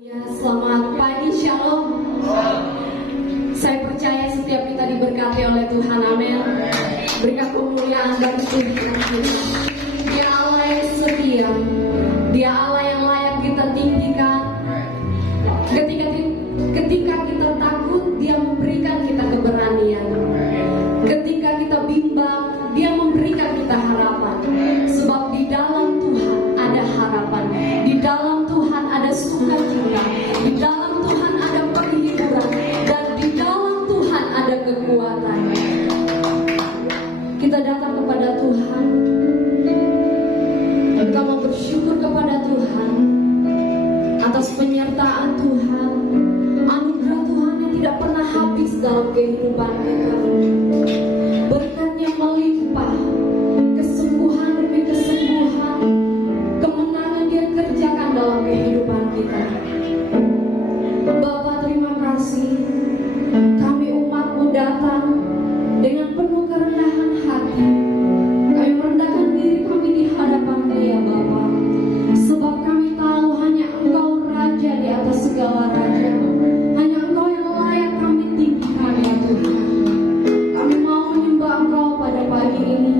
Ya, selamat pagi, shalom. Saya percaya setiap kita diberkati oleh Tuhan, amin. Berikan kemuliaan dan pujian Tuhan. Dia Allah yang setia, Dia Allah yang layak kita tinggikan. Ketika kita takut, Dia memberikan kita keberanian. Ketika kita bimbang, Dia memberikan kita harapan. Sebab di dalam Tuhan ada harapan. Di dalam Tuhan ada sukacita. Di dalam Tuhan ada penghiburan. Dan di dalam Tuhan ada kekuatan. Kita datang kepada Tuhan. Kita mau bersyukur kepada Tuhan atas penyertaan Tuhan, anugerah Tuhan yang tidak pernah habis dalam kehidupan kita. Berkatnya melimpah, kesembuhan demi kesembuhan, kemenangan Dia kerjakan dalam kehidupan kita. Bapa, terima kasih. Kami umat-Mu datang dengan penuh kerendahan hati. Kami merendahkan diri kami di hadapan-Mu, ya Bapa. Sebab kami tahu hanya Engkau Raja di atas segala raja. Hanya Engkau yang layak kami tinggikan, ya Tuhan. Kami mau menyembah Engkau pada pagi ini.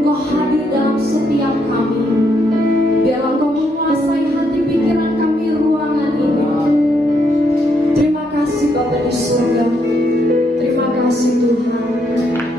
Engkau hadir dalam setiap kami. Biar Engkau menguasai hati pikiran kami ruangan ini. Terima kasih Bapa di surga. Terima kasih Tuhan.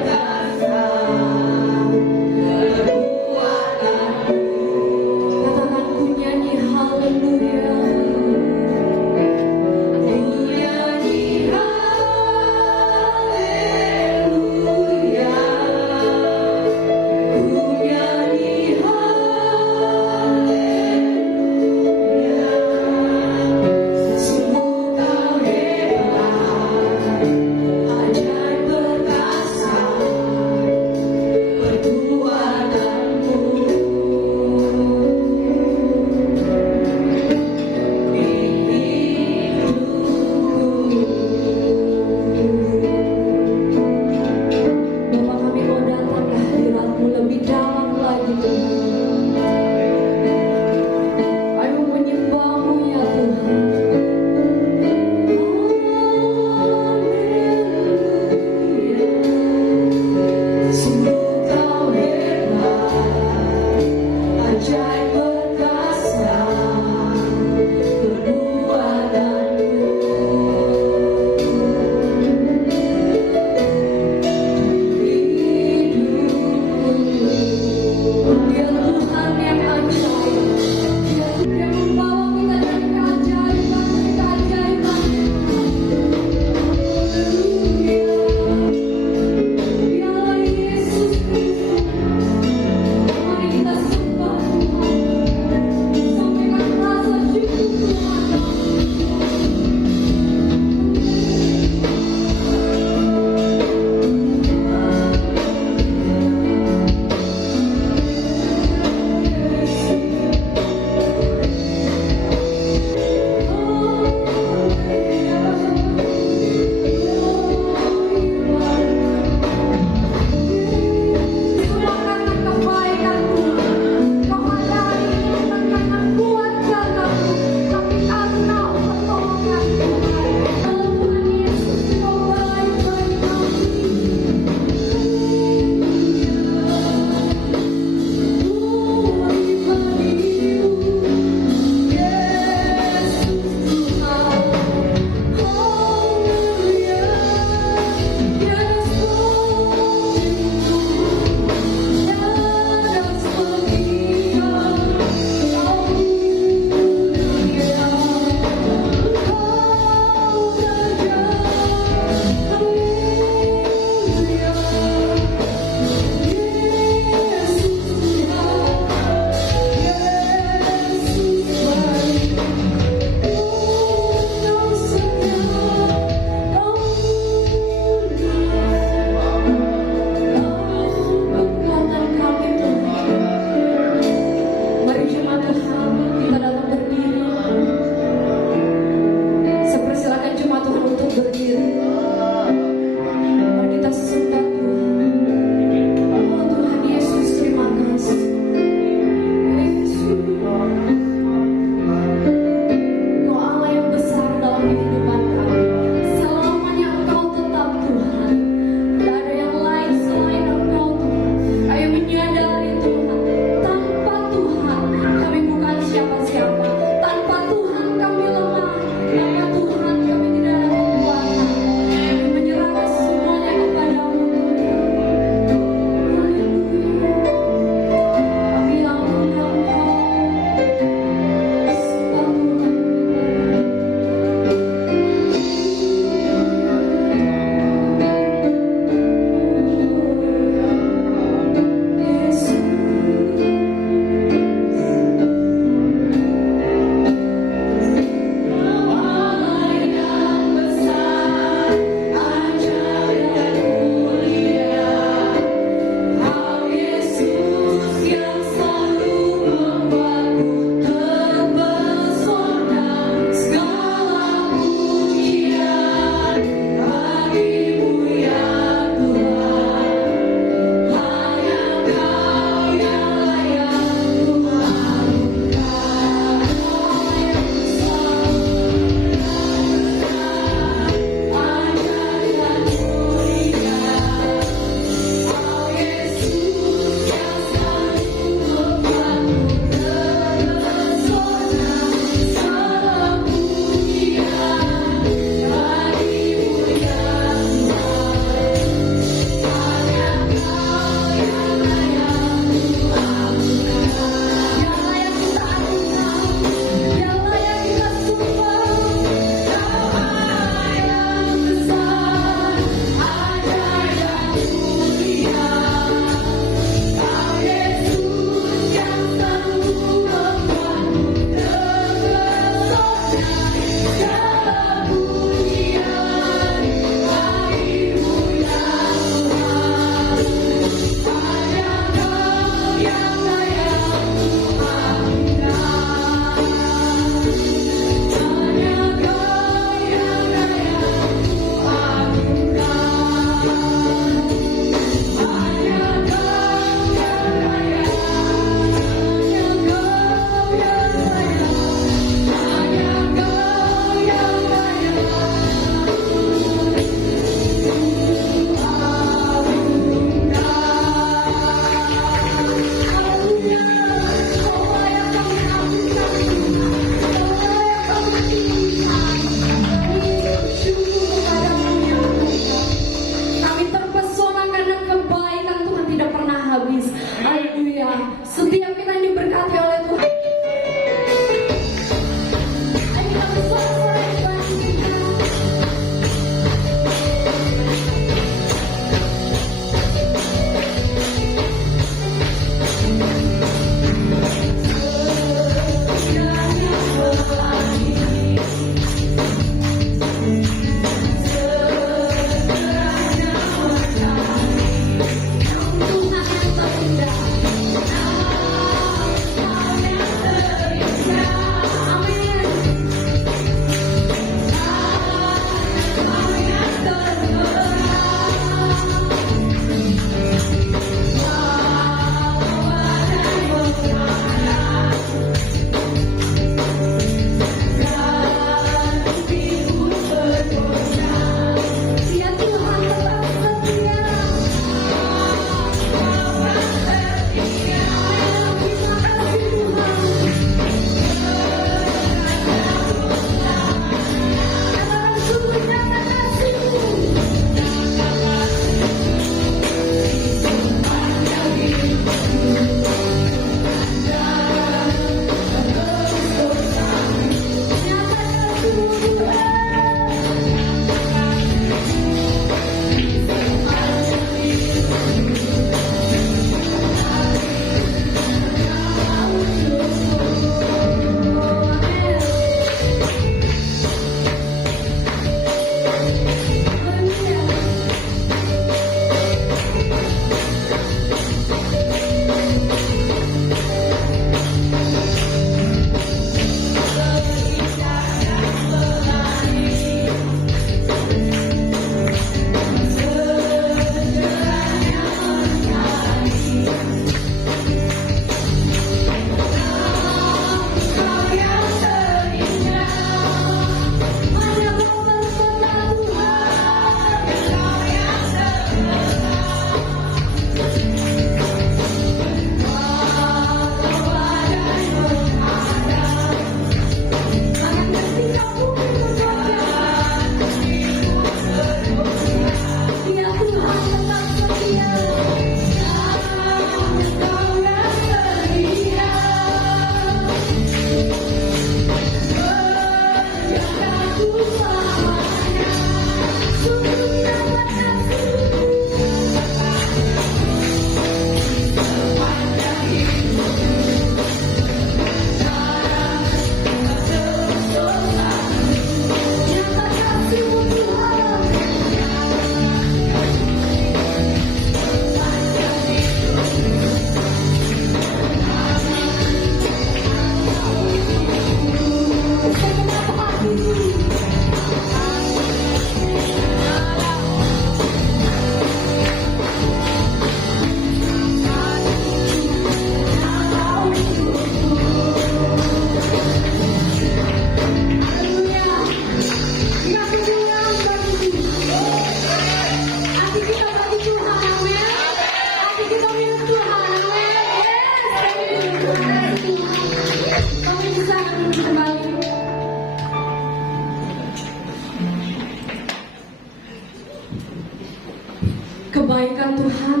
Kebaikan Tuhan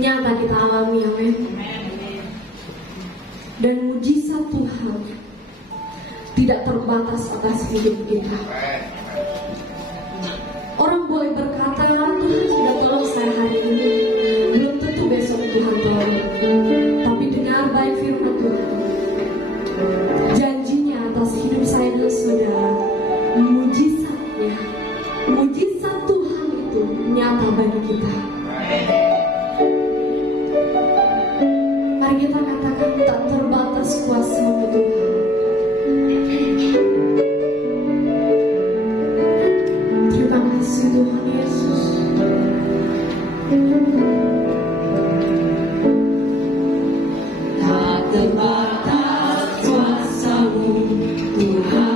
nyata kita alami, amin. Dan mujizat Tuhan tidak terbatas atas hidup kita. Orang boleh berkata, Tuhan sudah tolong saya hari ini, belum tentu besok Tuhan tolong. Tapi dengar baik firman Tuhan, janjinya atas hidup saya dan saudara, mujizatnya, mujizat Tuhan itu nyata bagi kita. Mari kita katakan, tak terbatas kuasa-Mu Tuhan. Terima kasih Tuhan Yesus. Tak terbatas kuasa-Mu Tuhan.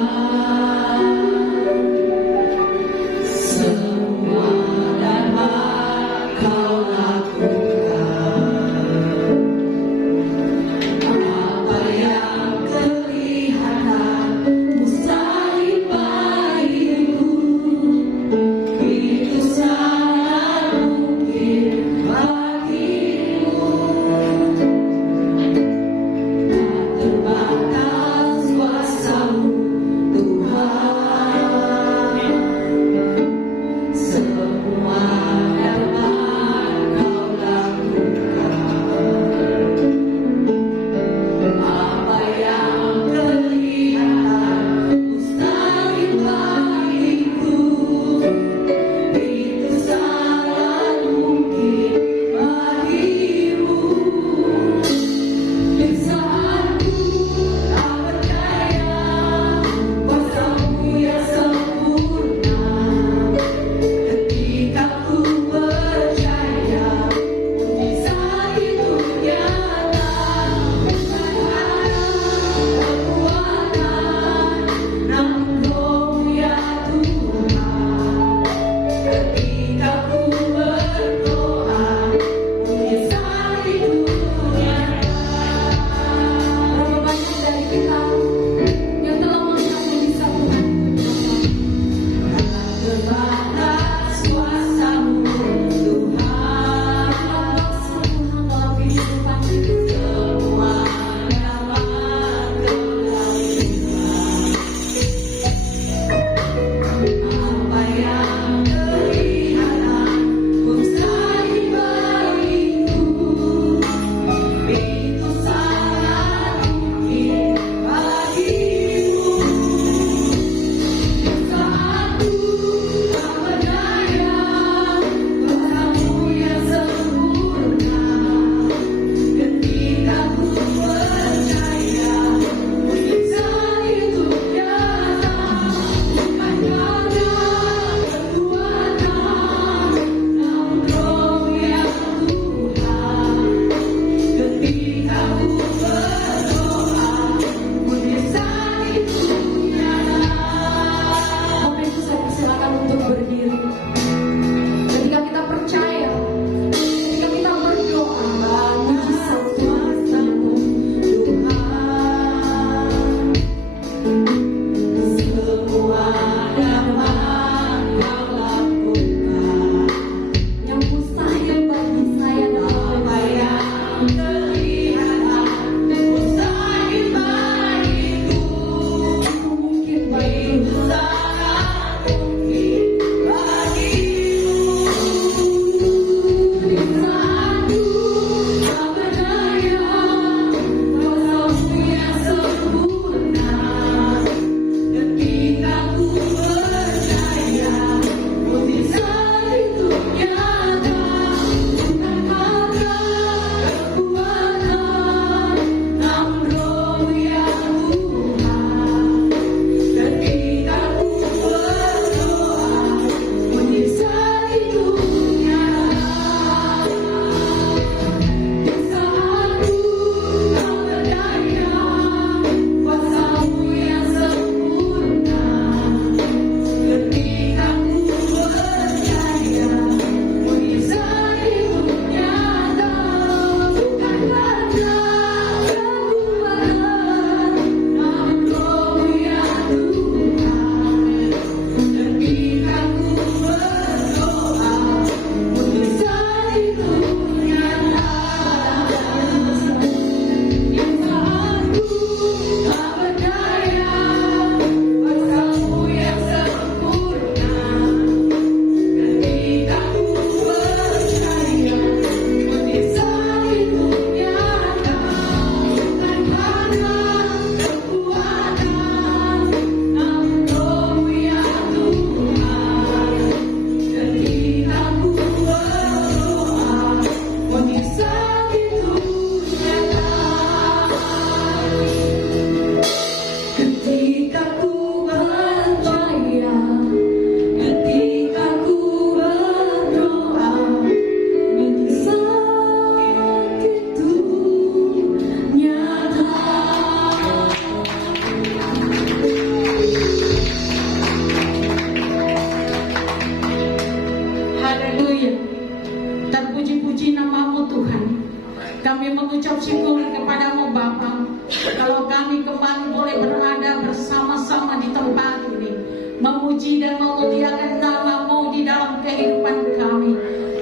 memuji dan memuliakan nama-Mu di dalam kehidupan kami,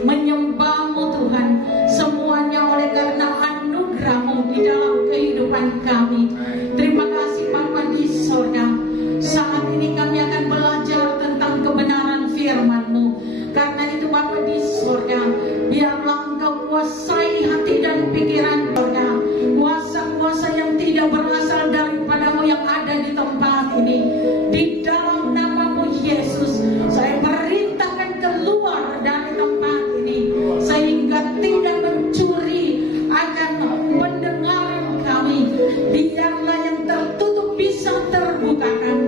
menyembah-Mu Tuhan, semuanya oleh karena anugerah-Mu di dalam kehidupan kami. Terima kasih Bapa di surga. Saat ini kami akan belajar tentang kebenaran firman-Mu. Karena itu Bapa di surga, biarlah Engkau kuasai hati dan pikiran surga, kuasa-kuasa yang tidak berasal daripada-Mu yang ada di tempat ini. Di dalam nama-Mu Yesus, saya perintahkan keluar dari tempat ini, sehingga tidak mencuri akan pendengaran kami. Biarlah yang tertutup bisa terbukakan.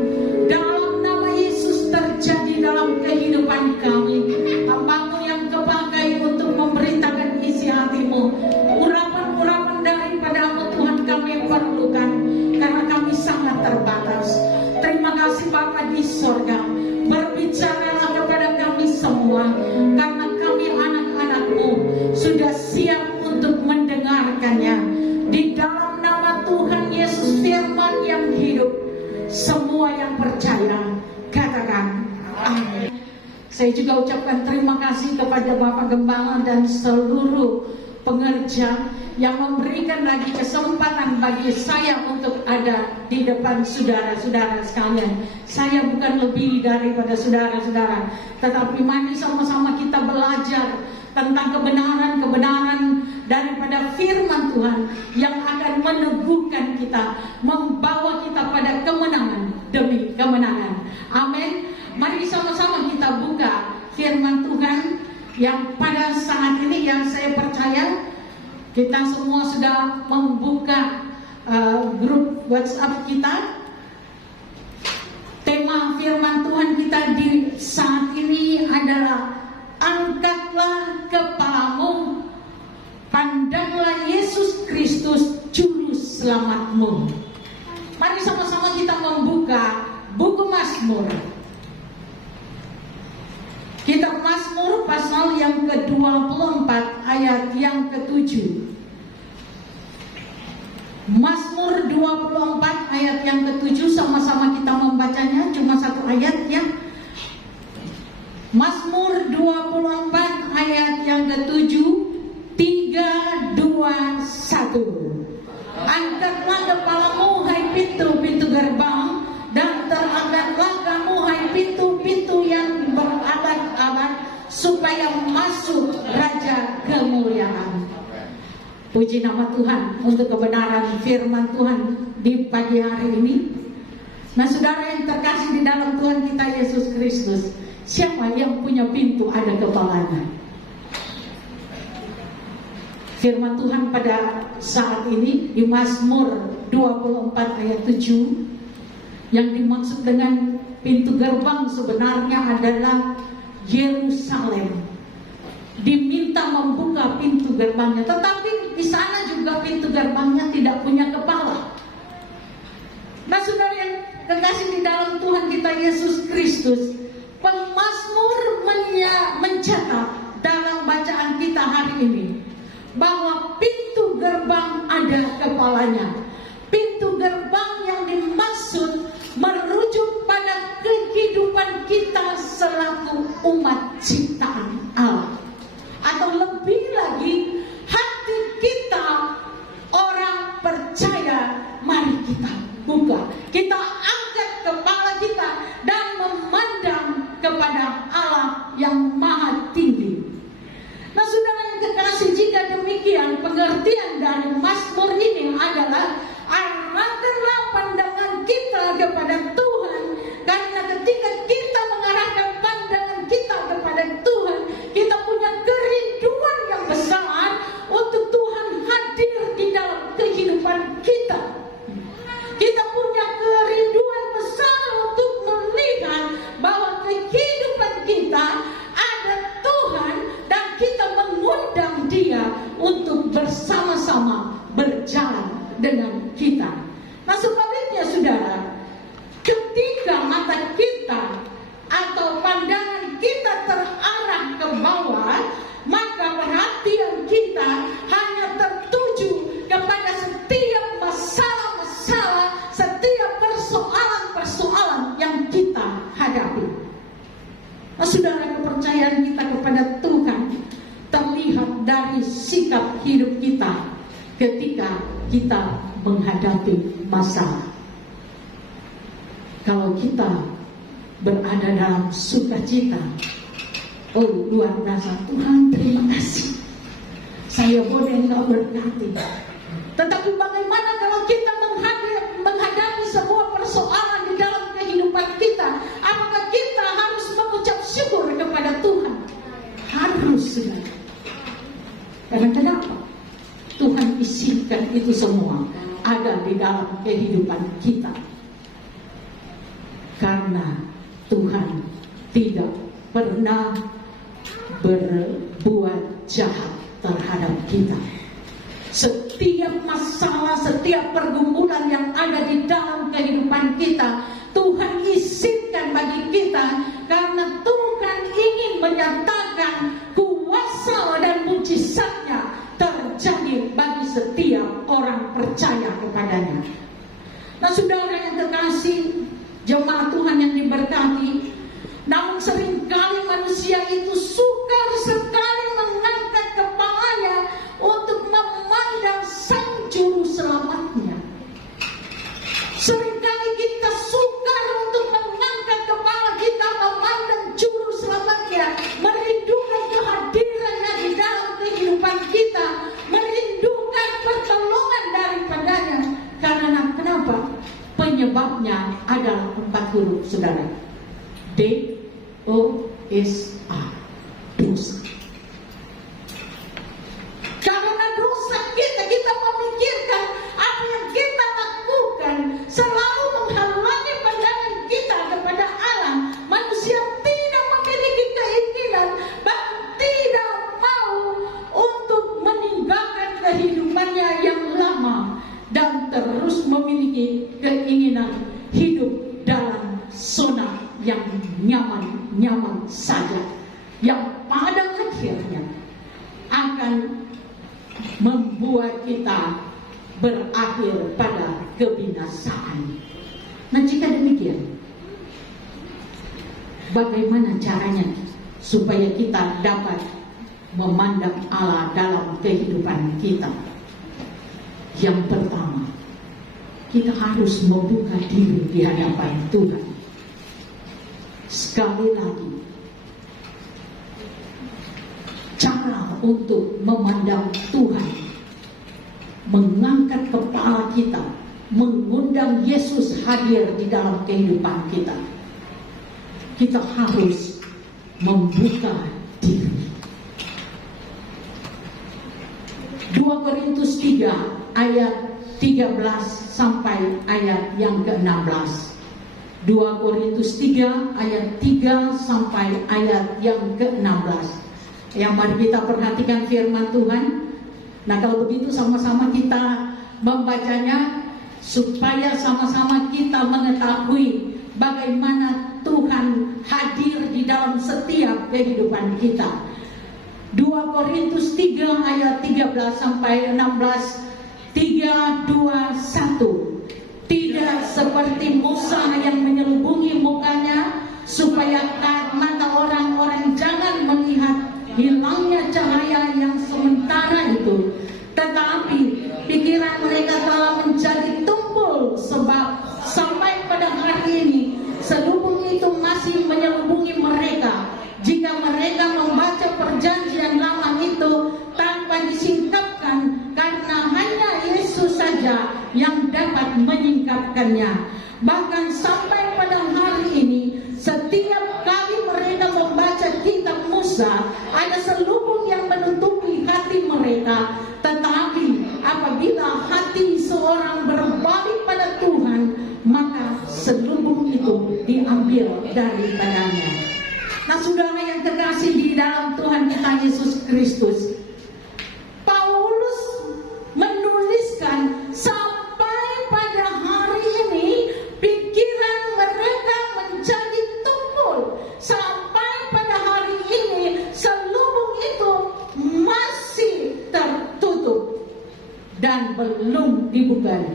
Dalam nama Yesus terjadi dalam kehidupan kami. Hamba-Mu yang kepakai untuk memberitakan isi hati-Mu, urapan-urapan daripada-Mu Tuhan kami perlukan, karena kami sangat terbatas. Terima kasih Bapa di surga, berbicaralah kepada kami semua, karena kami anak-anak-Mu sudah siap untuk mendengarkannya. Di dalam nama Tuhan Yesus firman yang hidup, semua yang percaya katakan amin. Saya juga ucapkan terima kasih kepada Bapak Gembala dan seluruh pengerja yang memberikan lagi kesempatan bagi saya untuk ada di depan saudara-saudara sekalian. Saya bukan lebih daripada saudara-saudara, tetapi mari sama-sama kita belajar tentang kebenaran-kebenaran daripada firman Tuhan yang akan meneguhkan kita, membawa kita pada kemenangan demi kemenangan. Amin. Mari sama-sama kita buka firman Tuhan yang pada saat ini, yang saya percaya kita semua sudah membuka grup WhatsApp kita. Tema firman Tuhan kita di saat ini adalah angkatlah kepalamu, pandanglah Yesus Kristus Juru Selamatmu. Mari sama-sama kita membuka buku Mazmur. Kitab Mazmur pasal yang ke-24 ayat yang ke-7. Mazmur 24 ayat yang ke-7, sama-sama kita membacanya, cuma satu ayat ya. Mazmur 24 ayat yang ke-7, 3, 2, 1. Angkatlah kepalamu hai pintu-pintu gerbang, dan terangkatlah kamu hai pintu-pintu yang berabad-abad, supaya masuk Raja kemuliaan. Puji nama Tuhan untuk kebenaran firman Tuhan di pagi hari ini. Nah saudara yang terkasih di dalam Tuhan kita Yesus Kristus, siapa yang punya pintu ada kepalanya? Firman Tuhan pada saat ini di Mazmur 24 ayat 7, yang dimaksud dengan pintu gerbang sebenarnya adalah Yerusalem. Diminta membuka pintu gerbangnya, tetapi di sana juga pintu gerbangnya tidak punya kepala. Nah saudara yang terkasih di dalam Tuhan kita Yesus Kristus, pemazmur mencatat dalam bacaan kita hari ini bahwa pintu gerbang adalah kepalanya. Pintu gerbang yang dimaksud merujuk pada kehidupan kita selaku umat ciptaan Allah. Atau lebih lagi, hati kita orang percaya, mari kita buka, kita angkat kepala kita dan memandang kepada Allah yang maha tinggi. Nah saudara yang kekasih, jika demikian pengertian dari Mazmur ini adalah arahkanlah pandangan kita kepada Tuhan, karena ketika kita mengarahkan pandangan kita kepada Tuhan, Nah, saudara, kepercayaan kita kepada Tuhan terlihat dari sikap hidup kita ketika kita menghadapi masalah. Kalau kita berada dalam sukacita, oh luar biasa, Tuhan terima kasih, saya boleh Engkau berkati. Tetapi bagaimana kalau kita menghadapi sebuah persoalan di dalam kehidupan kita? Apakah kita harus mengucap syukur kepada Tuhan? Harus. Karena kenapa? Tuhan izinkan itu semua ada di dalam kehidupan kita. Karena Tuhan tidak pernah berbuat jahat terhadap kita. Setiap masalah, setiap pergumulan yang ada di dalam kehidupan kita, Tuhan izinkan bagi kita karena Tuhan ingin menyatakan kuasa dan mujizatnya terjadi bagi setiap orang percaya kepadanya. Nah, saudara yang terkasih, jemaat Tuhan yang diberkati, namun seringkali manusia itu sukar sekali mengangkat kepalanya untuk memandang sang juru selamatnya. Seringkali kita sukar untuk mengangkat kepala kita memandang juru selamatnya, merindukan kehadirannya di dalam kehidupan kita, merindukan pertolongan daripadanya. Karena kenapa? Penyebabnya adalah 4 huruf, saudara. D-O-S-A, dosa. Karena dosa kita memikirkan apa yang kita lakukan selalu menghalangi pandangan kita kepada Allah. Manusia tidak memiliki keinginan, bahkan tidak mau untuk meninggalkan kehidupannya yang lama dan terus memiliki keinginan hidup dalam zona yang nyaman saja, yang pada akhirnya akan membuat kita berakhir pada kebinasaan. Nah, jika demikian, bagaimana caranya supaya kita dapat memandang Allah dalam kehidupan kita? Yang pertama, kita harus membuka diri di hadapan Tuhan. Sekali lagi, cara untuk memandang Tuhan, mengangkat kepala kita, mengundang Yesus hadir di dalam kehidupan kita. Kita harus membuka diri. 2 Korintus 3 ayat 13 sampai ayat yang ke-16. 2 Korintus 3 ayat 3 sampai ayat yang ke-16. Yang mari kita perhatikan firman Tuhan. Nah, kalau begitu sama-sama kita membacanya supaya sama-sama kita mengetahui bagaimana Tuhan hadir di dalam setiap kehidupan kita. 2 Korintus 3 ayat 13 sampai 16. 3, 2, 1. Tidak seperti Musa yang menyelubungi mukanya supaya mata orang-orang jangan melihat hilangnya cahaya yang sementara itu, tetapi pikiran mereka telah menjadi tumpul, sebab sampai pada hari ini selubung itu masih menyelubungi mereka. Jika mereka membaca perjanjian lama itu tanpa disingkapkan, karena hanya Yesus saja yang dapat menyingkapkannya. Bahkan sampai pada hari ini, setiap kali mereka membaca kitab Musa, ada selubung yang menutupi hati mereka. Tetapi apabila hati seorang berbalik pada Tuhan, maka selubung itu diambil daripadanya. Nah, saudara yang terkasih di dalam Tuhan kita Yesus Kristus, Paulus menuliskan sampai pada hari ini pikiran mereka menjadi tumpul. Sampai pada hari ini selubung itu masih tertutup dan belum dibuka.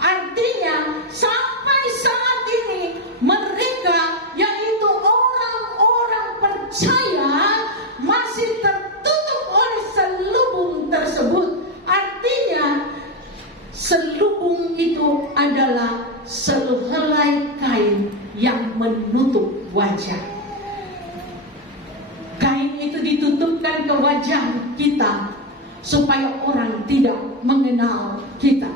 Artinya sampai saat ini mereka, yaitu orang-orang yang menutup wajah. Kain itu ditutupkan ke wajah kita supaya orang tidak mengenal kita.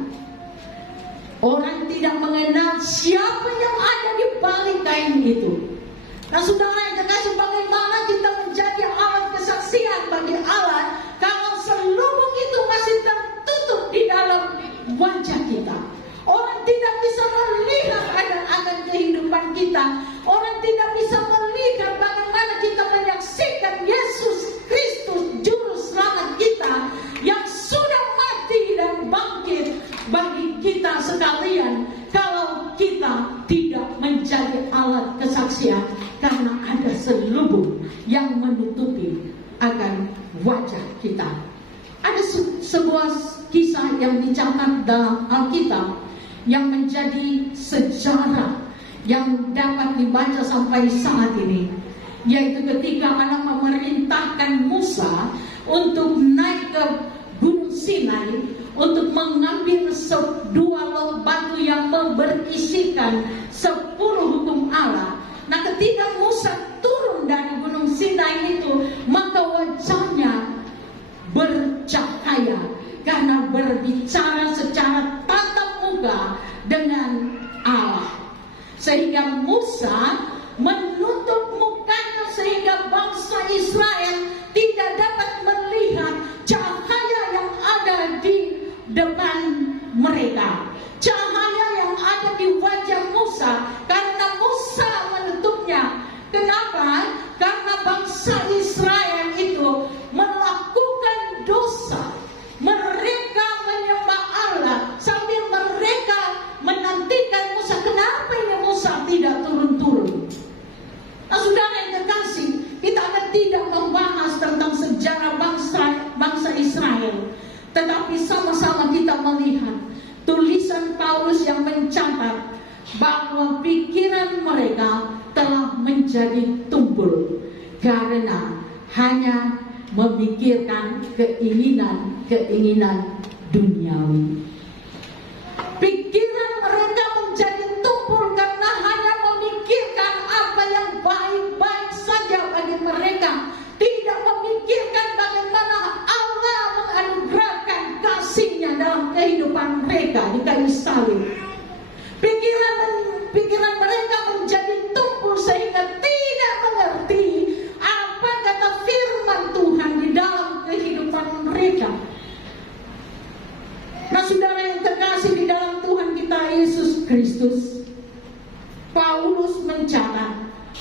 Orang tidak mengenal siapa yang ada di balik kain itu. Nah saudara yang terkasih, bagaimana kita menjadi alat kesaksian bagi Allah kalau selubung itu masih tertutup di dalam wajah kita. Orang tidak bisa melihat akan kehidupan kita. Orang tidak bisa melihat bagaimana kita menyaksikan Yesus Kristus Juru Selamat kita yang sudah mati dan bangkit bagi kita sekalian, kalau kita tidak menjadi alat kesaksian karena ada selubung yang menutupi akan wajah kita. Ada sebuah kisah yang dicatat dalam Alkitab yang menjadi sejarah yang dapat dibaca sampai saat ini, yaitu ketika Allah memerintahkan Musa untuk naik ke Gunung Sinai untuk mengambil 2 loh batu yang berisikan 10 hukum Allah. Nah ketika Musa turun dari Gunung Sinai itu, maka wajahnya bercahaya karena berbicara secara tatap muka dengan Allah. Sehingga Musa menutup mukanya sehingga bangsa Israel tidak dapat melihat cahaya yang ada di depan mereka. Cahaya yang ada di wajah Musa karena Musa menutupnya. Kenapa? Karena bangsa Israel itu melakukan dosa. Mereka menyembah Allah sambil mereka menantikan Musa. Kenapa ini Musa tidak turun-turun? Nah saudara yang terkasih, kita akan tidak membahas tentang sejarah bangsa Israel, tetapi sama-sama kita melihat tulisan Paulus yang mencatat bahwa pikiran mereka telah menjadi tumpul karena hanya memikirkan keinginan duniawi. Pikiran mereka menjadi tumpul karena hanya memikirkan apa yang baik-baik saja bagi mereka, tidak memikirkan bagaimana Allah menganugerahkan kasih-Nya dalam kehidupan mereka di kayu salib. Pikiran mereka menjadi tumpul sehingga tidak mengerti apa kata firman Tuhan di dalam kehidupan mereka. Nah saudara yang terkasih di dalam Tuhan kita Yesus Kristus, Paulus mencatat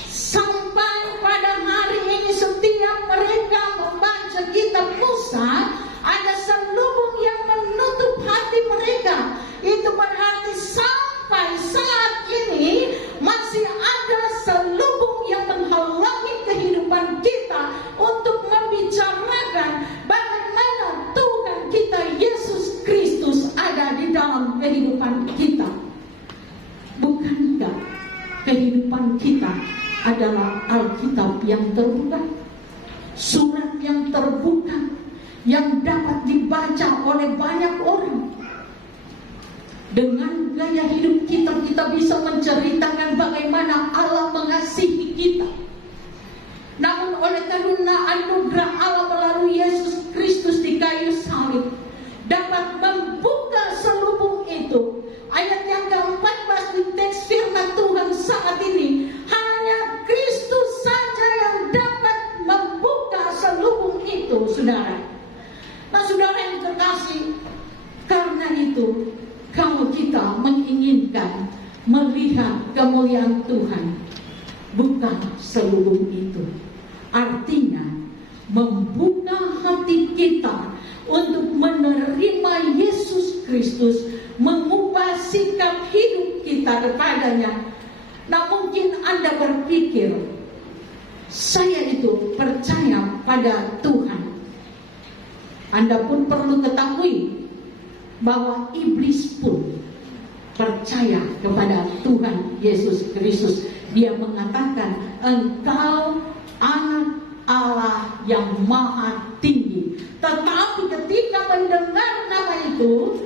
sampai pada hari ini setiap mereka membaca kitab Musa, ada selubung yang menutup hati mereka. Itu berarti sampai saat ini masih ada selubung yang menghalangi kehidupan kita untuk membicarakan bagaimana Tuhan kita Yesus Kristus ada di dalam kehidupan kita. Bukankah kehidupan kita adalah Alkitab yang terbuka, surat yang terbuka yang dapat dibaca oleh banyak orang? Dengan gaya hidup kita bisa menceritakan bagaimana Allah mengasihi kita. Namun oleh karena anugerah Allah melalui Yesus Kristus di kayu salib dapat membuka selubung itu. Ayat yang ke-14 di teks firman Tuhan saat ini, hanya Kristus saja yang dapat membuka selubung itu, saudara. Nah saudara yang terkasih, karena itu kalau kita menginginkan melihat kemuliaan Tuhan, bukan selubung itu. Artinya membuka hati kita untuk menerima Yesus Kristus, mengubah sikap hidup kita kepadanya. Nah mungkin Anda berpikir, saya itu percaya pada Tuhan. Anda pun perlu ketahui bahwa iblis pun percaya kepada Tuhan Yesus Kristus. Dia mengatakan, engkau anak Allah yang maha tinggi. Tetapi ketika mendengar nama itu,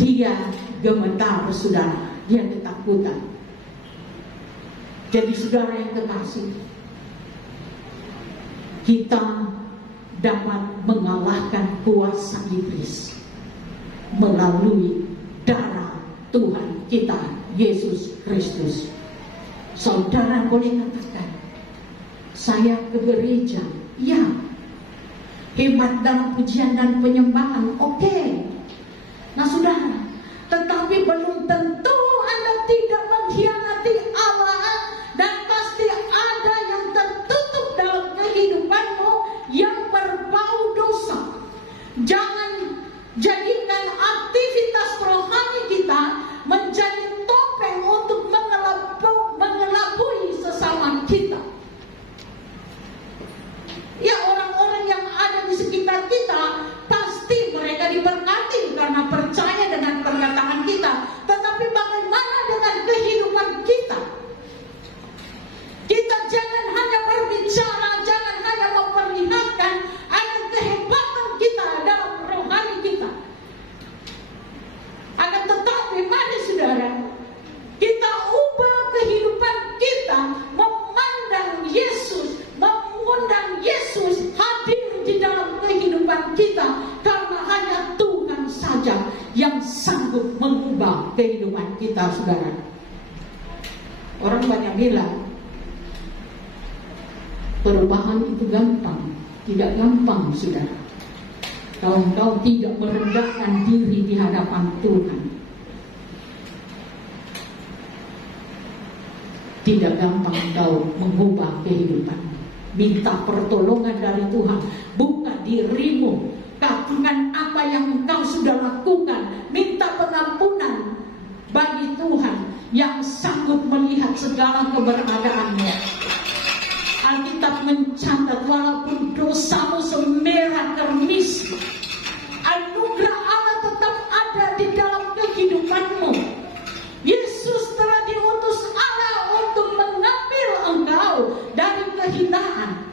dia gemetar, saudara. Dia ketakutan. Jadi saudara yang kekasih, kita dapat mengalahkan kuasa iblis melalui darah Tuhan kita Yesus Kristus. Saudara boleh katakan, saya ke gereja, ya, hebat dalam pujian dan penyembahan, oke. Nah saudara, tetapi belum tentu Anda tidak mengkhianati Allah, dan pasti ada yang tertutup dalam kehidupanmu yang berbau dosa. Jangan jadikan aktivitas rohani kita menjadi topeng untuk mengelabui sesama kita. Ya, orang-orang yang ada di sekitar kita pasti mereka diberkati karena percaya dengan perkataan kita. Tetapi bagaimana dengan kehidupan kita? Kita jangan hanya berbicara, jangan hanya memperlihatkan akan kehebatan kita dalam rohani kita. Akan tetapi mari saudara, kita ubah kehidupan kita memandang Yesus, mengundang Yesus hadir di dalam kehidupan kita, karena hanya Tuhan saja yang sanggup mengubah kehidupan kita, saudara. Orang banyak bilang perubahan itu gampang. Tidak gampang, saudara. Kalau engkau tidak merendahkan diri di hadapan Tuhan, tidak gampang engkau mengubah kehidupan. Minta pertolongan dari Tuhan, buka dirimu, katakan apa yang engkau sudah lakukan, minta pengampunan bagi Tuhan yang sanggup melihat segala keberadaanmu. Alkitab mencatat, walaupun dosamu semerah kermis, anugerah Allah tetap ada di dalam kehidupanmu. Yesus telah diutus Allah untuk mengambil engkau dari kehinaan.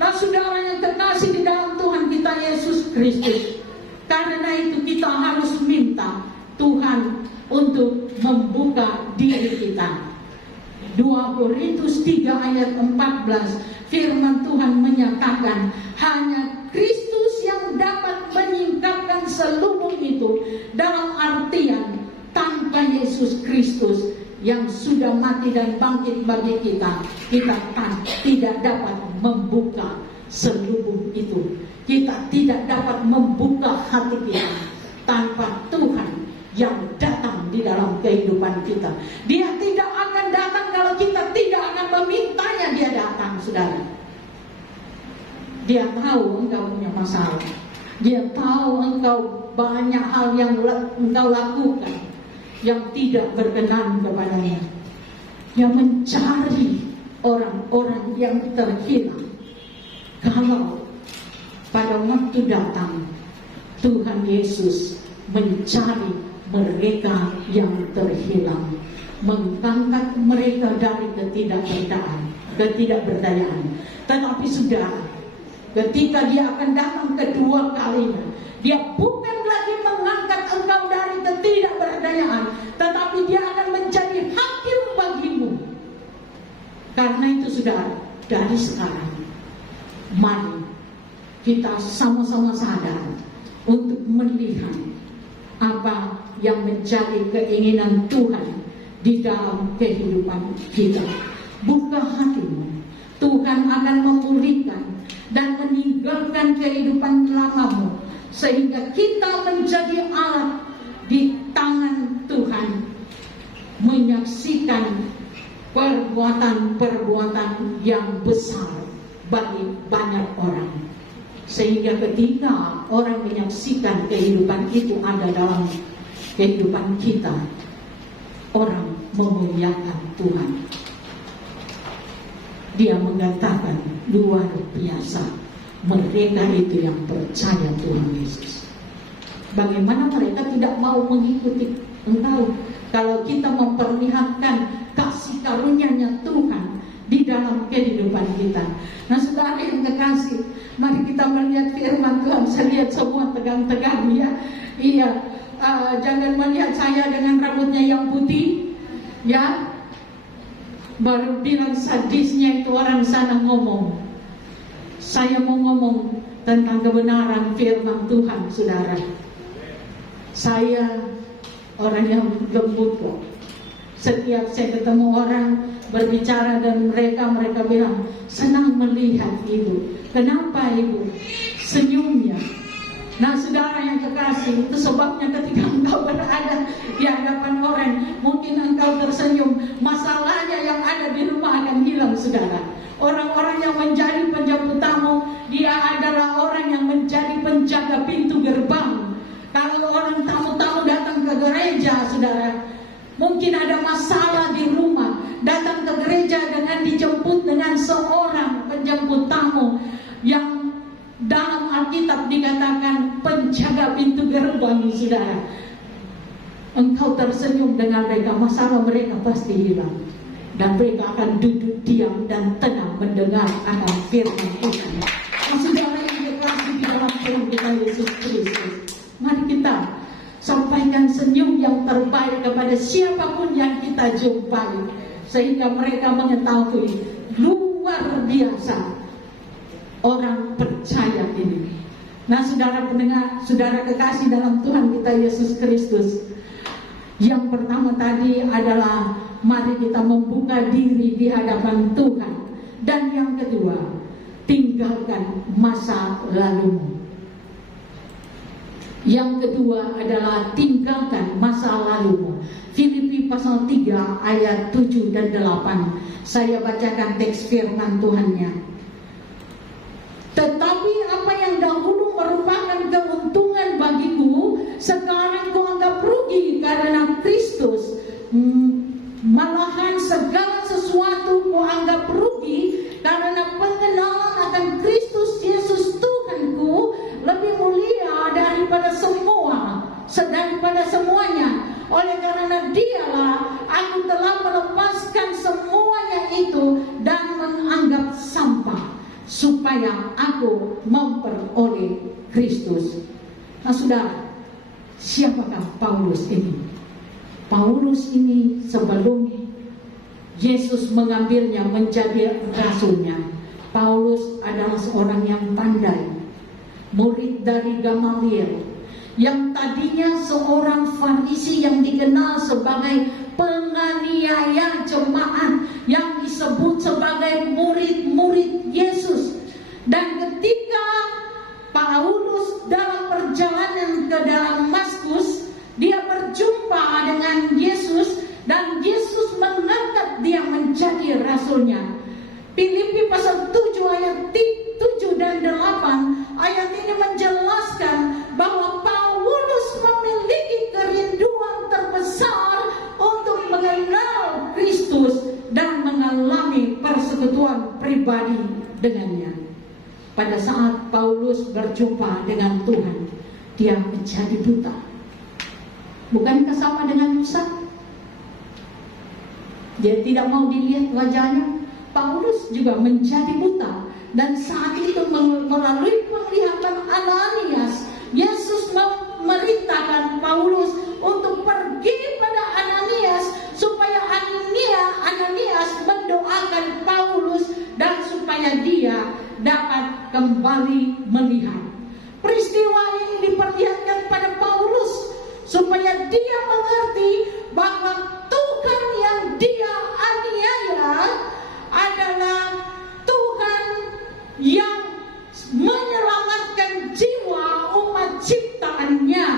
Nah saudara yang terkasih di dalam Tuhan kita Yesus Kristus, karena itu kita harus minta Tuhan untuk membuka diri kita. 2 Korintus 3 ayat 14, firman Tuhan menyatakan, hanya Kristus yang dapat menyingkapkan selubung itu, dalam artian tanpa Yesus Kristus yang sudah mati dan bangkit bagi kita, kita tidak dapat membuka selubung itu. Kita tidak dapat membuka hati kita tanpa Tuhan yang datang di dalam kehidupan kita. Dia tidak akan datang kalau kita tidak akan memintanya. Dia datang, saudara. Dia tahu engkau punya masalah. Dia tahu engkau banyak hal yang engkau lakukan yang tidak berkenan kepadanya. Dia mencari orang-orang yang terhilang. Kalau pada waktu datang Tuhan Yesus mencari mereka yang terhilang, mengangkat mereka dari ketidakberdayaan. Tetapi saudara, ketika dia akan datang kedua kalinya, dia bukan lagi mengangkat engkau dari ketidakberdayaan, tetapi dia akan menjadi hakim bagimu. Karena itu saudara, dari sekarang mari kita sama-sama sadar untuk melihat apa yang menjadi keinginan Tuhan di dalam kehidupan kita. Buka hatimu, Tuhan akan memulihkan dan meninggalkan kehidupan lamamu, sehingga kita menjadi alat di tangan Tuhan, menyaksikan perbuatan-perbuatan yang besar bagi banyak orang. Sehingga ketika orang menyaksikan kehidupan itu ada dalam kehidupan kita, orang memuliakan Tuhan. Dia mengatakan, luar biasa mereka itu yang percaya Tuhan Yesus. Bagaimana mereka tidak mau mengikuti engkau kalau kita memperlihatkan kasih karunia-Nya Tuhan di dalam kehidupan kita. Nah saudara yang kekasih, mari kita melihat firman Tuhan. Saya lihat semua tegang-tegang ya. Iya, jangan melihat saya dengan rambutnya yang putih ya. Baru bilang sadisnya itu orang sana ngomong. Saya mau ngomong tentang kebenaran firman Tuhan, saudara. Saya orang yang lembut kok. Setiap saya ketemu orang berbicara dan mereka bilang senang melihat ibu. Kenapa ibu? Senyumnya. Nah, saudara yang kekasih, itu sebabnya ketika engkau berada di hadapan orang, mungkin engkau tersenyum, masalahnya yang ada di rumah akan hilang, saudara. Orang-orang yang menjadi penjemput tamu, dia adalah orang yang menjadi penjaga pintu gerbang. Kalau orang tamu-tamu datang ke gereja, saudara, mungkin ada masalah di rumah, datang ke gereja dengan dijemput dengan seorang penjemput tamu yang dalam Alkitab dikatakan penjaga pintu gerbang, saudara. Engkau tersenyum dengan mereka, masalah mereka pasti hilang. Dan mereka akan duduk diam dan tenang mendengar akan firman Tuhan. Saudara yang dikasihi di dalam Tuhan kita Yesus Kristus, mari kita sampaikan senyum yang terbaik kepada siapapun yang kita jumpai, sehingga mereka mengetahui luar biasa orang percaya ini. Nah, saudara pendengar, saudara kekasih dalam Tuhan kita Yesus Kristus, yang pertama tadi adalah mari kita membuka diri di hadapan Tuhan. Dan yang kedua, tinggalkan masa lalumu. Yang kedua adalah tinggalkan masa lalumu. Filipi pasal 3 ayat 7 dan 8. Saya bacakan teks firman Tuhannya. Tetapi apa yang dahulu merupakan keuntungan bagiku, sekarang kuanggap rugi karena Kristus. Malahan segala sesuatu kuanggap rugi karena pengenalan akan Kristus Yesus Tuhanku lebih mulia daripada semuanya. Oleh karena Dialah aku telah melepaskan semuanya itu dan menganggap sampah, supaya aku memperoleh Kristus. Nah, saudara, siapakah Paulus ini? Paulus ini sebelum Yesus mengambilnya menjadi rasulnya, Paulus adalah seorang yang pandai, murid dari Gamaliel, yang tadinya seorang Farisi yang dikenal sebagai penganiaya jemaat, yang disebut sebagai murid-murid Yesus. Dan ketika Paulus dalam perjalanan ke Damaskus, dia berjumpa dengan Yesus dan Yesus mengangkat dia menjadi rasulnya. Filipi pasal 7 ayat 7 dan 8 ayat ini menjelaskan bahwa Paulus memiliki kerinduan terbesar untuk mengenal Kristus dan mengalami persekutuan pribadi dengannya. Pada saat Paulus berjumpa dengan Tuhan, dia menjadi buta. Bukankah sama dengan Musa? Dia tidak mau dilihat wajahnya. Paulus juga menjadi buta. Dan saat itu melalui penglihatan Ananias, Yesus memerintahkan Paulus untuk pergi pada Ananias, supaya Ananias mendoakan Paulus dan supaya dia dapat kembali melihat. Peristiwa ini diperlihatkan pada Paulus supaya dia mengerti bahwa Tuhan yang dia aniaya adalah Tuhan yang menyelamatkan jiwa umat ciptaannya.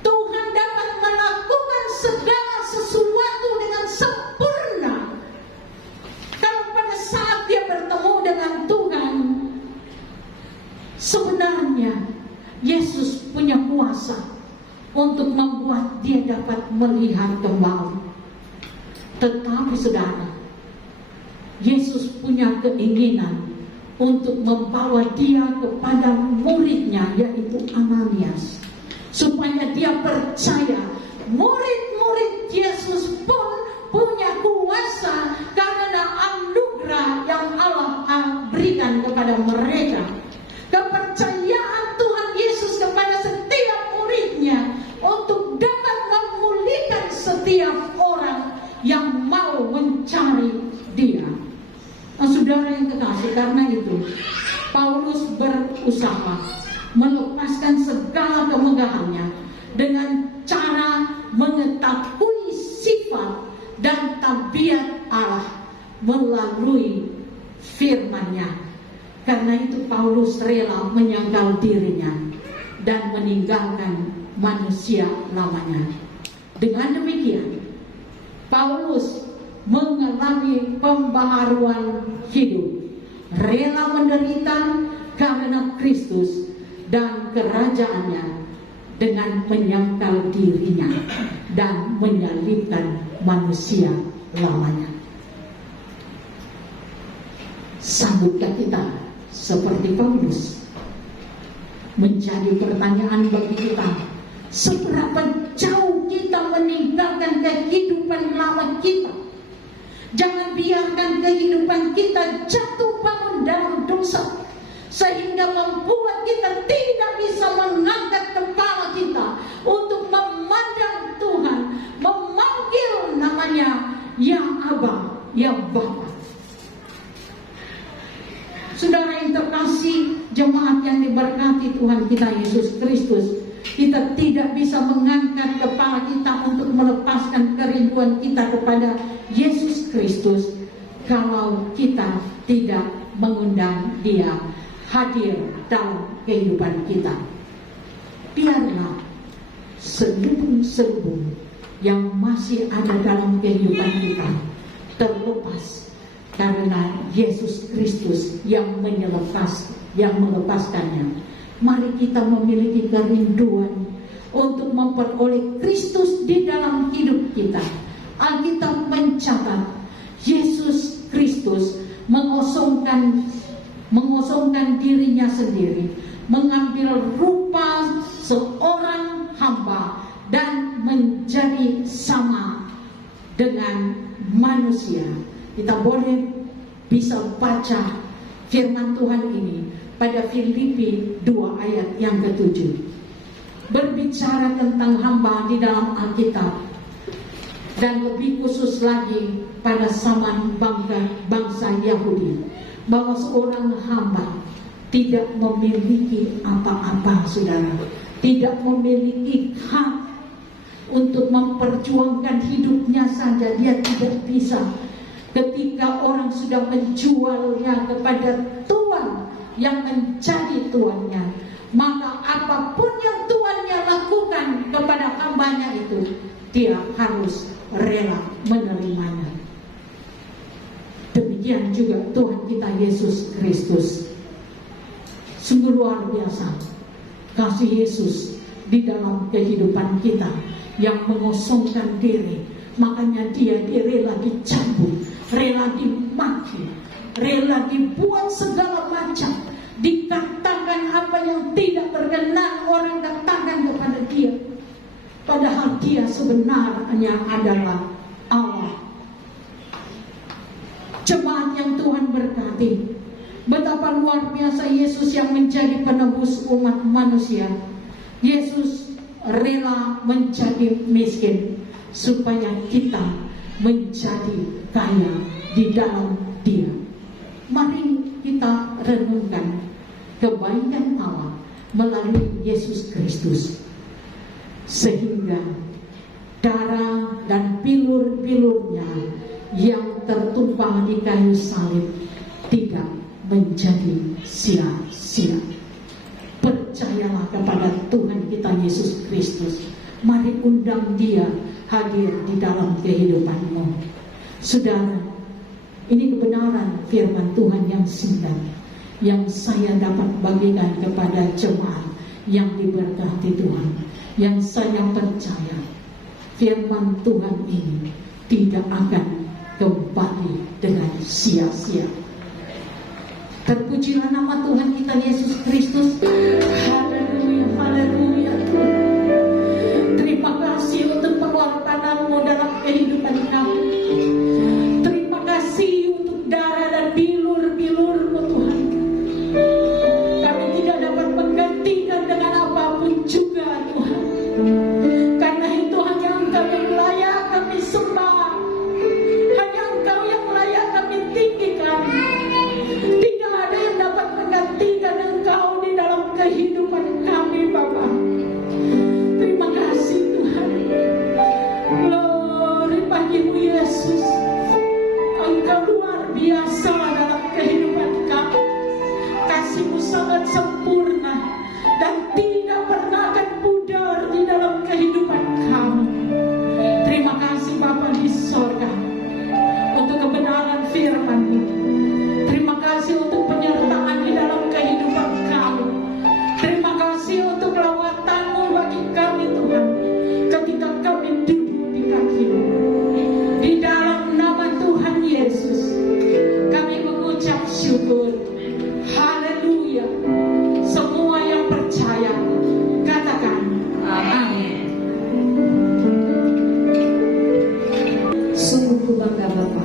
Tuhan dapat melakukan segala sesuatu dengan sempurna kalau pada saat dia bertemu dengan Tuhan. Sebenarnya Yesus punya kuasa untuk membuat dia dapat melihat kembali. Tetapi saudara, Yesus punya keinginan untuk membawa dia kepada muridnya, yaitu Ananias, supaya dia percaya. Murid-murid Yesus pun punya kuasa karena anugerah yang Allah berikan kepada mereka. Kepercayaan Tuhan Yesus kepada setiap muridnya untuk dapat memulihkan setiap orang yang mau mencari karena itu Paulus berusaha melepaskan segala kemegahannya dengan cara mengetahui sifat dan tabiat Allah melalui firman-Nya. Karena itu Paulus rela menyangkal dirinya dan meninggalkan manusia lamanya. Dengan demikian Paulus mengalami pembaharuan hidup, rela menderita karena Kristus dan kerajaannya dengan menyangkal dirinya dan menyalibkan manusia lamanya. Sanggupkah kita seperti Paulus? Menjadi pertanyaan bagi kita, seberapa jauh kita meninggalkan kehidupan lama kita? Jangan biarkan kehidupan kita jatuh bangun dalam dosa sehingga membuat kita tidak bisa mengangkat kepala kita untuk memandang Tuhan, memanggil namanya yang Aba, yang Bapa. Saudara yang terkasih, jemaat yang diberkati Tuhan kita Yesus Kristus, kita tidak bisa mengangkat kepala kita untuk melepaskan kerinduan kita kepada Yesus Kristus kalau kita tidak mengundang Dia hadir dalam kehidupan kita. Biarlah selubung-selubung yang masih ada dalam kehidupan kita terlepas, karena Yesus Kristus yang melepaskannya. Mari kita memiliki kerinduan untuk memperoleh Kristus di dalam hidup kita. Alkitab mencatat Yesus Kristus mengosongkan dirinya sendiri, mengambil rupa seorang hamba dan menjadi sama dengan manusia. Kita boleh bisa baca firman Tuhan ini pada Filipi 2 ayat yang ke-7. Berbicara tentang hamba di dalam Alkitab, dan lebih khusus lagi pada zaman bangsa Yahudi, bahwa seorang hamba tidak memiliki apa-apa, saudara, tidak memiliki hak untuk memperjuangkan hidupnya saja. Dia tidak bisa. Ketika orang sudah menjualnya kepada Tuhan yang menjadi tuannya, maka apapun yang tuannya lakukan kepada hambanya itu, dia harus rela menerimanya. Demikian juga Tuhan kita Yesus Kristus. Sungguh luar biasa kasih Yesus di dalam kehidupan kita yang mengosongkan diri. Makanya dia rela dicambuk, rela dimaki, rela dibuat segala macam, dikatakan apa yang tidak berkenan orang katakan kepada dia, padahal dia sebenarnya adalah Allah. Jemaat yang Tuhan berkati, betapa luar biasa Yesus yang menjadi penebus umat manusia. Yesus rela menjadi miskin supaya kita menjadi kaya di dalam Dia. Mari kita renungkan kebaikan Allah melalui Yesus Kristus, sehingga darah dan bilur-bilurnya yang tertumpah di kayu salib tidak menjadi sia-sia. Percayalah kepada Tuhan kita Yesus Kristus. Mari undang Dia hadir di dalam kehidupanmu. Saudara, ini kebenaran firman Tuhan yang singkat yang saya dapat bagikan kepada jemaat yang diberkati Tuhan, yang saya percaya firman Tuhan ini tidak akan kembali dengan sia-sia. Terpujilah nama Tuhan kita Yesus Kristus. Haleluya, haleluya. Terima kasih untuk pengorbanan-Mu dalam kehidupan kami. Terima kasih untuk darah dan bilur-bilur-Mu Tuhan. Kami tidak dapat menggantikan dengan apapun juga Tuhan. Karena itu hanya Engkau yang layak kami sembah, hanya Engkau yang layak kami tinggikan. Tidak biasa dalam kehidupan kami. Kasih-Mu sangat sempurna dan tidak pernah akan pudar di dalam kehidupan kami. Terima kasih Bapa di sorga untuk kebenaran firman-Mu. Terima kasih untuk penyertaan di dalam kehidupan kami. Terima kasih untuk lawatan-Mu bagi kami Tuhan, ketika kami duduk di kaki-Mu. Di dalam nama Tuhan Yesus kami mengucap syukur. Haleluya. Semua yang percaya katakan amin. Sungguh ku bangga Bapa.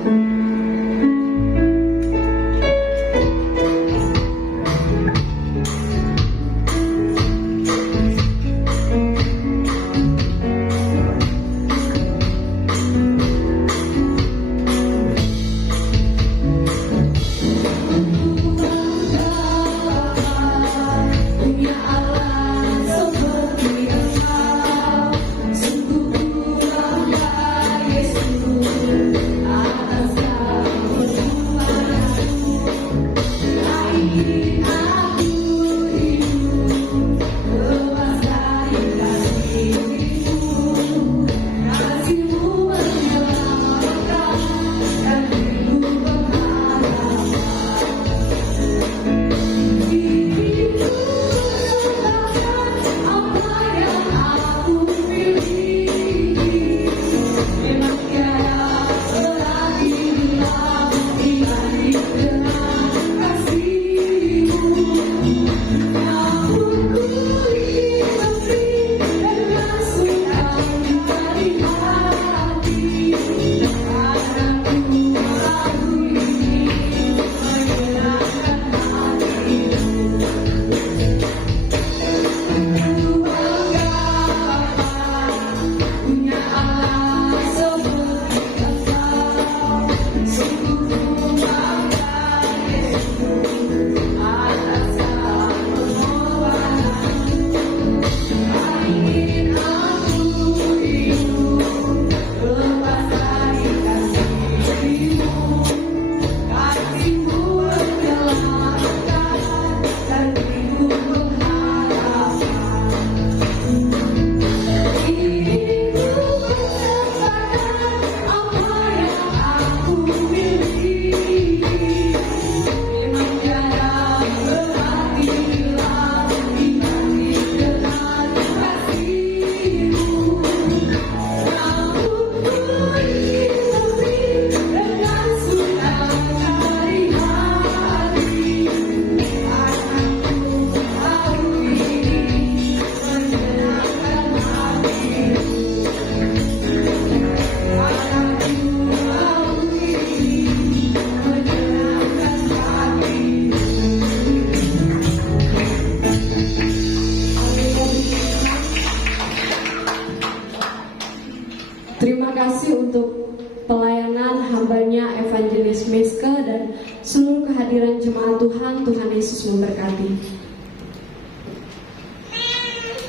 Terima kasih untuk pelayanan hambanya Evangelis Meska dan seluruh kehadiran jemaat Tuhan. Tuhan Yesus memberkati.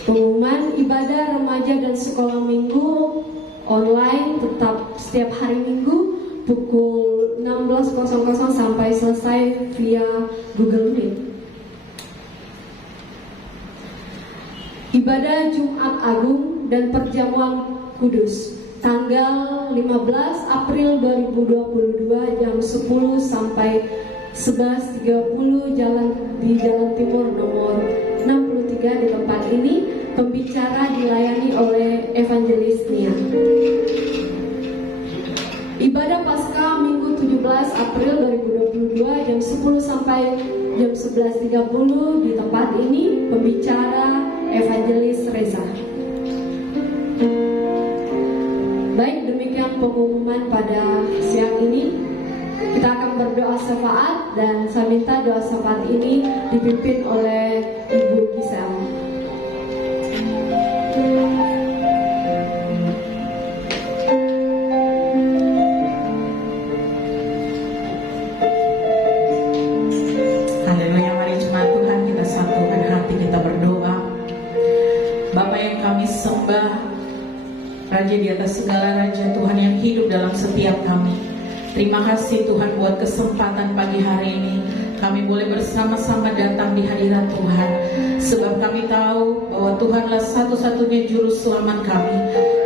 Pengumuman ibadah remaja dan sekolah minggu online tetap setiap hari Minggu pukul 16.00 sampai selesai via Google Meet. Ibadah Jumat Agung dan Perjamuan Kudus tanggal 15 April 2022 jam 10 sampai 11.30 di Jalan Timur nomor 63 di tempat ini. Pembicara dilayani oleh Evangelis Nia. Ibadah Paskah Minggu 17 April 2022 jam 10 sampai jam 11.30 di tempat ini. Pembicara Evangelis Reza. Baik, demikian pengumuman pada siang ini. Kita akan berdoa syafaat dan saya minta doa syafaat ini dipimpin oleh Ibu Gisel. Haleluya, mari jemaat Tuhan kita satukan hati, kita berdoa. Bapa yang kami sembah, Raja di atas segala raja, Tuhan yang hidup dalam setiap kami. Terima kasih Tuhan buat kesempatan pagi hari ini kami boleh bersama-sama datang di hadirat Tuhan. Sebab kami tahu bahwa Tuhanlah satu-satunya juru selamat kami,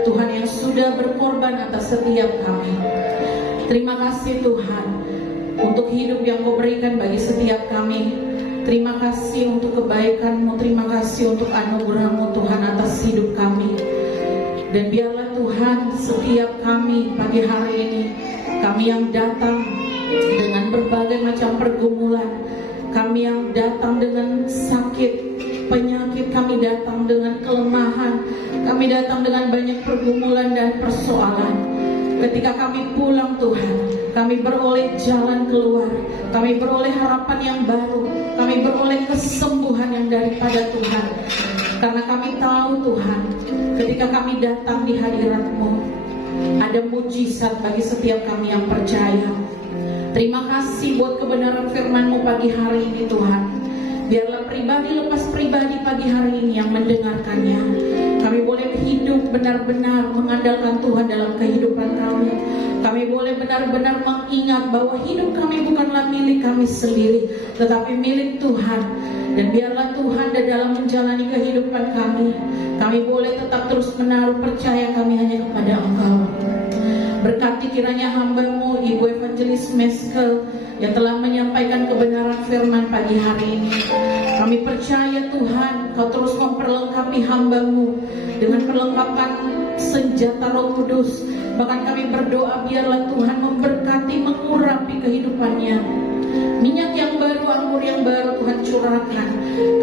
Tuhan yang sudah berkorban atas setiap kami. Terima kasih Tuhan untuk hidup yang Kau berikan bagi setiap kami. Terima kasih untuk kebaikan-Mu, terima kasih untuk anugerah-Mu Tuhan atas hidup kami. Dan biarlah Tuhan setiap kami pagi hari ini, kami yang datang dengan berbagai macam pergumulan, kami yang datang dengan sakit, penyakit, kami datang dengan kelemahan, kami datang dengan banyak pergumulan dan persoalan. Ketika kami pulang Tuhan, kami beroleh jalan keluar, kami beroleh harapan yang baru, kami beroleh kesembuhan yang daripada Tuhan. Karena kami tahu Tuhan, ketika kami datang di hadirat-Mu, ada mujizat bagi setiap kami yang percaya. Terima kasih buat kebenaran firman-Mu pagi hari ini Tuhan. Biarlah pribadi lepas pribadi pagi hari ini yang mendengarkannya, kami boleh hidup benar-benar mengandalkan Tuhan dalam kehidupan kami. Kami boleh benar-benar mengingat bahwa hidup kami bukanlah milik kami sendiri, tetapi milik Tuhan. Dan biarlah Tuhan dalam menjalani kehidupan kami boleh tetap terus menaruh percaya kami hanya kepada Engkau. Berkati kiranya hamba-Mu Ibu Evangelis Meske yang telah menyampaikan kebenaran firman pagi hari ini. Kami percaya Tuhan, Kau terus memperlengkapi hamba-Mu dengan perlengkapan senjata Roh Kudus. Bahkan kami berdoa biarlah Tuhan memberkati, mengurapi kehidupannya. Minyak yang baru, anggur yang baru Tuhan curahkan.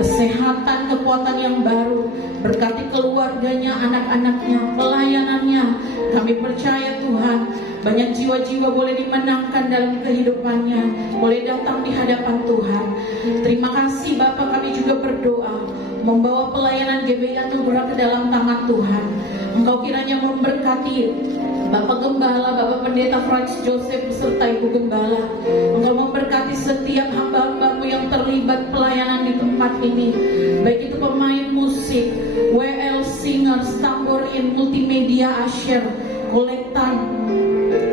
Kesehatan, kekuatan yang baru. Berkati keluarganya, anak-anaknya, pelayanannya. Kami percaya Tuhan, banyak jiwa-jiwa boleh dimenangkan dalam kehidupannya, boleh datang di hadapan Tuhan. Terima kasih Bapa, kami juga berdoa membawa pelayanan GBI Anugerah ke dalam tangan Tuhan. Engkau kiranya memberkati Bapak Gembala, Bapak Pendeta Franz Joseph beserta Ibu Gembala. Engkau memberkati setiap hamba-hamba-Mu yang terlibat pelayanan di tempat ini, baik itu pemain musik, WL, singers, tamborin, multimedia, asyir, kolektan,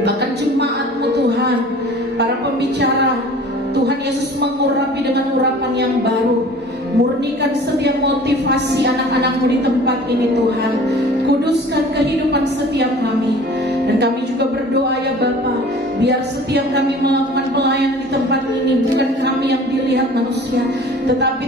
bahkan jemaat-Mu Tuhan, para pembicara. Tuhan Yesus mengurapi dengan urapan yang baru. Murnikan setiap motivasi anak-anak-Mu di tempat ini Tuhan. Kuduskan kehidupan setiap kami. Dan kami juga berdoa ya Bapa, biar setiap kami melakukan pelayanan di tempat ini, bukan kami yang dilihat manusia, tetapi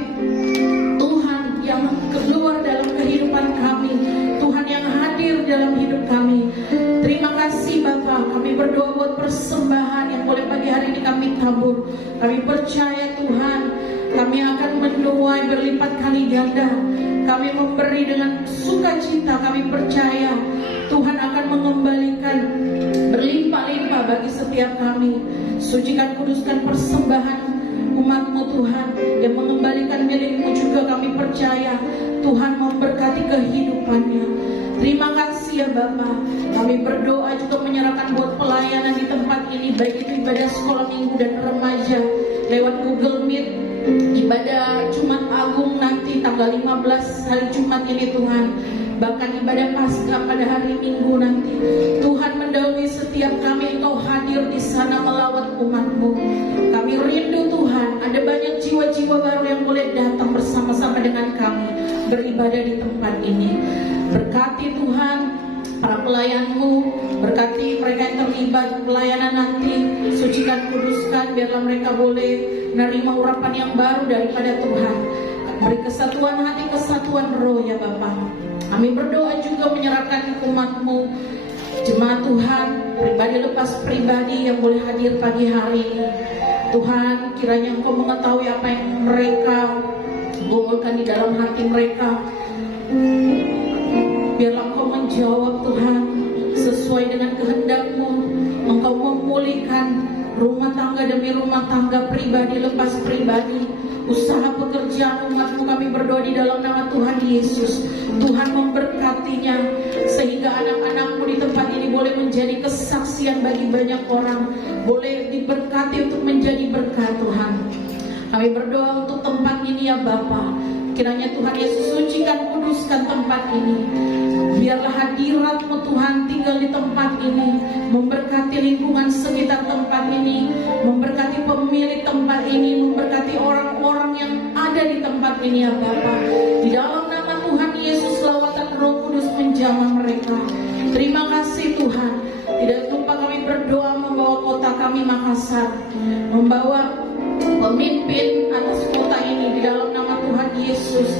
Tuhan yang keluar dalam kehidupan kami, Tuhan yang hadir dalam hidup kami. Terima kasih Bapa, kami berdoa buat persembahan yang boleh pagi hari ini kami tabur. Kami percaya Tuhan, kami akan menuai berlipat kali ganda. Kami memberi dengan sukacita. Kami percaya Tuhan akan mengembalikan berlimpah-limpah bagi setiap kami. Sucikan, kuduskan persembahan umat-Mu Tuhan, yang mengembalikan milik-Mu juga kami percaya Tuhan memberkati kehidupannya. Terima kasih ya Bapa. Kami berdoa juga menyerahkan buat pelayanan di tempat ini, baik itu ibadah sekolah minggu dan remaja lewat Google Meet, ibadah Jumat Agung nanti tanggal 15 hari Jumat ini Tuhan, bahkan ibadah Paskah pada hari Minggu nanti. Tuhan mendahului setiap kami, Engkau hadir di sana melawat umat-Mu. Kami rindu Tuhan, ada banyak jiwa-jiwa baru yang boleh datang bersama-sama dengan kami beribadah di tempat ini. Berkati Tuhan para pelayan-Mu, berkati mereka yang terlibat pelayanan nanti. Sucikan, kuduskan, biarlah mereka boleh menerima urapan yang baru daripada Tuhan. Beri kesatuan hati, kesatuan roh ya Bapa. Kami berdoa juga menyerahkan umat-Mu, jemaat Tuhan, pribadi lepas pribadi yang boleh hadir pagi hari ini. Tuhan, kiranya Engkau mengetahui apa yang mereka gumulkan di dalam hati mereka. Biarlah Engkau menjawab Tuhan sesuai dengan kehendak-Mu. Engkau memulihkan rumah tangga demi rumah tangga, pribadi lepas pribadi, usaha pekerjaan umat-Mu. Kami berdoa di dalam nama Tuhan Yesus. Tuhan memberkatinya sehingga anak-anak-Mu di tempat ini boleh menjadi kesaksian bagi banyak orang, boleh diberkati untuk menjadi berkat Tuhan. Kami berdoa untuk tempat ini ya Bapa. Kiranya Tuhan Yesus sucikan, kuduskan tempat ini. Biarlah hadirat-Mu Tuhan tinggal di tempat ini, memberkati lingkungan sekitar tempat ini, memberkati pemilik tempat ini, memberkati orang-orang yang ada di tempat ini ya Bapa. Di dalam nama Tuhan Yesus, lawatan Roh Kudus menjamah mereka. Terima kasih Tuhan. Tidak lupa kami berdoa membawa kota kami Makassar, membawa pemimpin atas kota ini di dalam nama Tuhan Yesus.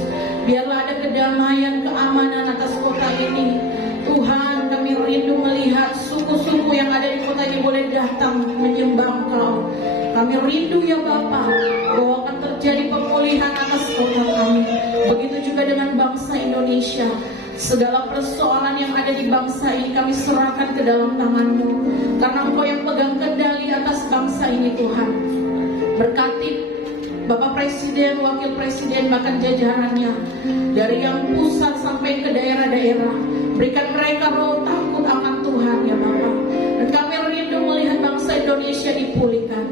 Biarlah ada kedamaian, keamanan atas kota ini. Tuhan, kami rindu melihat suku-suku yang ada di kota ini boleh datang menyembah Engkau. Kami rindu ya Bapa, bahwa akan terjadi pemulihan atas kota kami. Begitu juga dengan bangsa Indonesia. Segala persoalan yang ada di bangsa ini kami serahkan ke dalam tangan-Mu, karena Engkau yang pegang kendali atas bangsa ini Tuhan. Berkati Bapak Presiden, Wakil Presiden, bahkan jajarannya, dari yang pusat sampai ke daerah-daerah. Berikan mereka roh takut akan Tuhan ya Bapak. Dan kami rindu melihat bangsa Indonesia dipulihkan.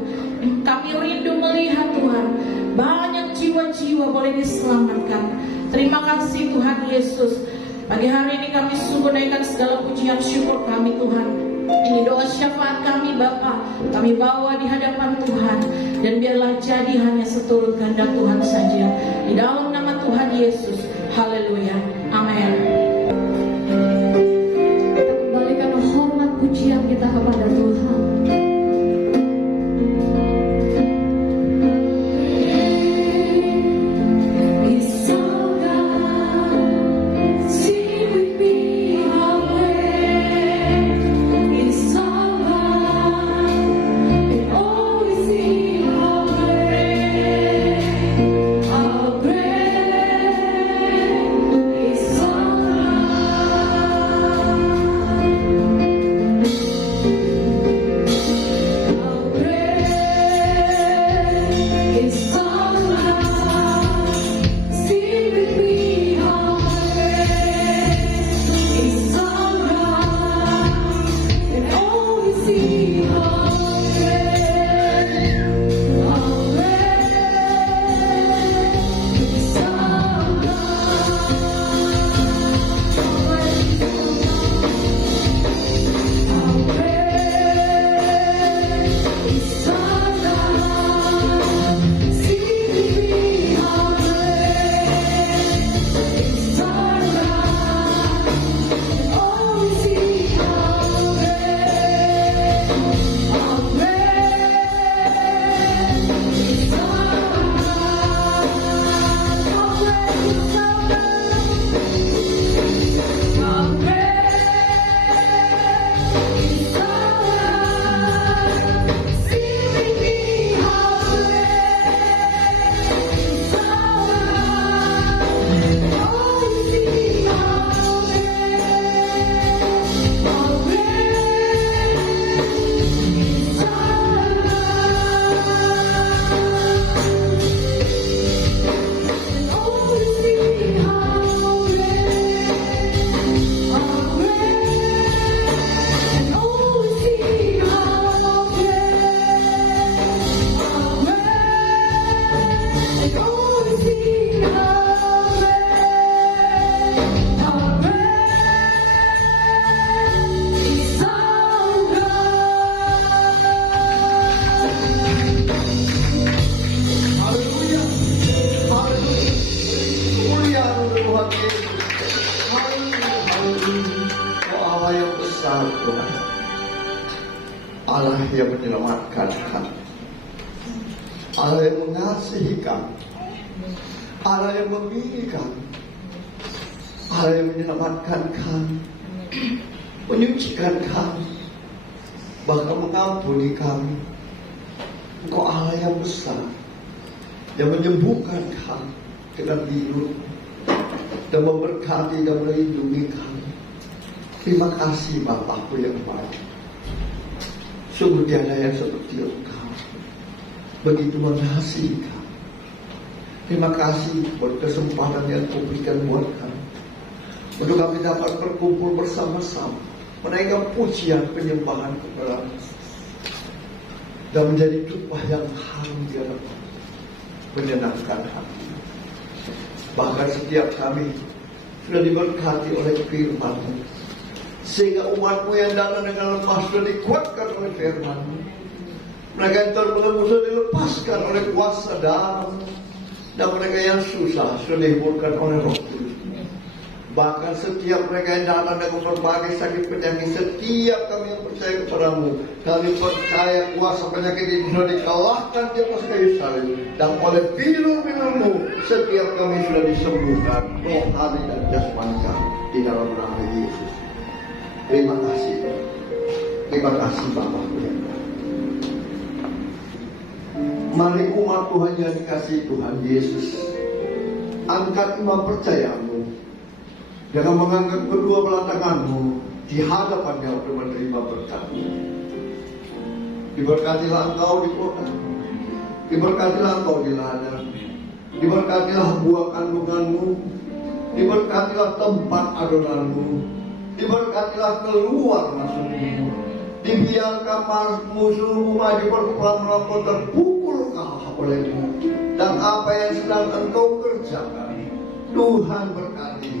Kami rindu melihat Tuhan, banyak jiwa-jiwa boleh diselamatkan. Terima kasih Tuhan Yesus. Pagi hari ini kami sungguh naikkan segala pujian syukur kami Tuhan. Ini doa syafaat kami Bapa, kami bawa di hadapan Tuhan. Dan biarlah jadi hanya seturut kehendak Tuhan saja. Di dalam nama Tuhan Yesus. Haleluya. Amin. Kita kembalikan hormat pujian kita kepada Tuhan. Allah yang menyelamatkan kami, Allah yang mengasihi kami, Allah yang memilih kami, Allah yang menyelamatkan kami, menyucikan kami, bahkan mengampuni kami. Engkau Allah yang besar, yang menyembuhkan kami dengan virus dan memberkati dan melindungi kami. Terima kasih Bapakku yang baik. Sungguh tiada yang seperti Engkau, begitu mengasihi kami. Terima kasih buat kesempatan yang Kau berikan buat kami, untuk kami dapat berkumpul bersama-sama, menaikkan pujian penyembahan kepada-Mu, dan menjadi tumpah yang harum di hadapan, menyenangkan hati. Bahkan setiap kami sudah diberkati oleh firman-Mu, sehingga umat-Mu yang datang dengan lemah sudah dikuatkan oleh firman-Mu. Mereka yang terbelenggu sudah dilepaskan oleh kuasa darah, dan mereka yang susah sudah dihiburkan oleh Roh Kudus. Bahkan setiap mereka yang datang dengan berbagai sakit penyakit, setiap kami yang percaya kepadamu, kami percaya kuasa penyakit ini sudah dikalahkan di atas kayu salib, dan oleh firman-Mu setiap kami sudah disembuhkan rohani dan jasmani kami di dalam nama Yesus. Terima kasih Bapa yang baik. Mari umat Tuhan yang dikasihi Tuhan Yesus, angkat iman percayamu dengan mengangkat kedua belah tanganmu di hadapannya untuk menerima berkat-Mu. Diberkatilah engkau di kota, diberkatilah engkau di ladang, diberkatilah buah kandunganmu, diberkatilah tempat adonanmu, diberkatilah keluar masukmu, dibiarkan musuhmu maju berperang melawan terpukul kalah olehmu, dan apa yang sedang engkau kerjakan Tuhan berkati,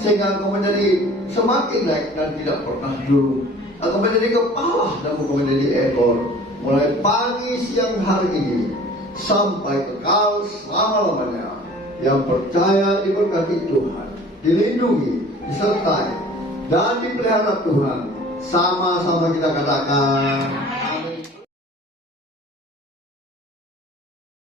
sehingga engkau menjadi semakin naik dan tidak pernah juru. Engkau menjadi kepala dan engkau menjadi ekor, mulai pagi siang hari ini sampai kekal selama-lamanya. Yang percaya diberkati Tuhan, dilindungi, disertai dan dipelihara Tuhan. Sama-sama kita katakan